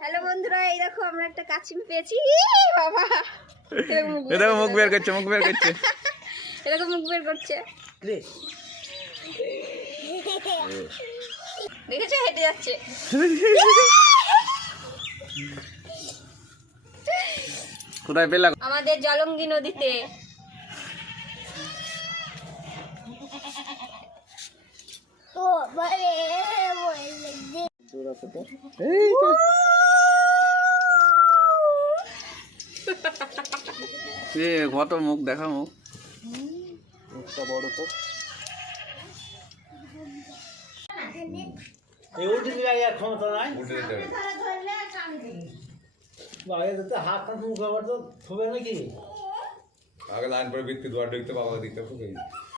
Hello বন্ধুরা, এই দেখো আমরা একটা কাছিম পেয়েছি। বাবা এরকম মুখ বের করছে, মুখ বের করছে, এরকম মুখ বের করছে, দেখেছো? হেঁটে যাচ্ছে। কোথায় পেলা? আমাদের জলঙ্গি নদীতে। কত মুখ দেখা, মুখ মুখটা বড় তো। ক্ষমতা নাই, হাত মুখ ব্যবহার তো থবে নাকি? আগে লাইন পরে বৃত্তি দুয়ার দেখতে বাবাকে দিতে